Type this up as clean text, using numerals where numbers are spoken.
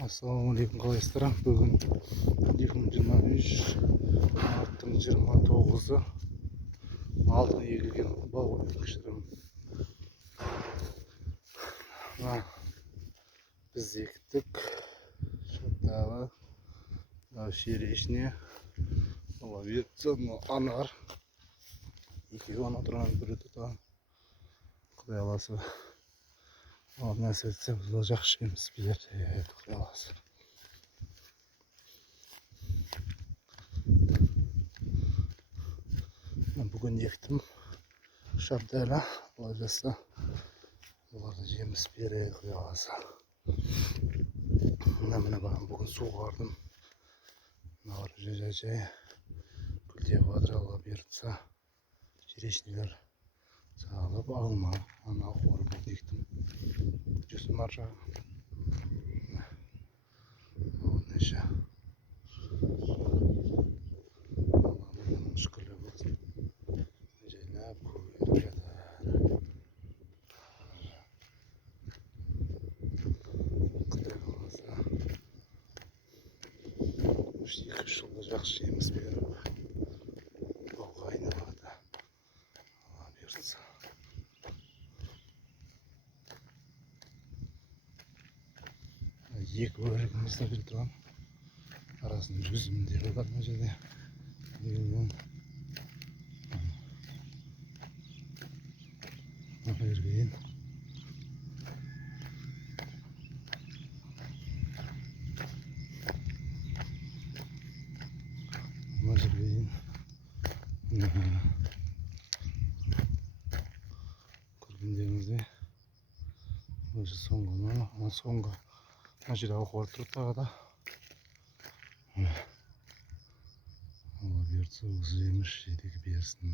Ассалаумағалейкум, қалайсыздар? Бүгін 2023 марттың 29-ы алтын егілген бау екіншіден. Біз ектік. Шаттағы шерешіне ловец, анар. Екеуі ана тұрған бірі тұтаған. Құдай аласы. Нәрсе етсе, біз жақсы шеміз білер. Құдай аласы. Бүгін ектім. Шабдала, лажасы. Оларды жеміс бере, Құдай аласы. Мына бағым бүгін суға бардым. Мына жай күлде бадыралға бердіса. Черешнелер сағалап алма. Ана қоры бұл ектім. Жүсі маржа. Ол неше. Allah'ın şükürler olsun. Cenab-ı Hak Құдай қаласа. Осы 2 жылда жақсы жеміс беріп бауға айналады. Алла берсін. Екі бөлігімізді беріп тұрған. Арасында жүзімдері бар мына жерде. Егілген. Берген. Мәжіргейін. Көргендеріңізде өзі соңғы мына жерде ауқуар тұрып тағы да. Алла берді, осы жеміс жидегі берсін.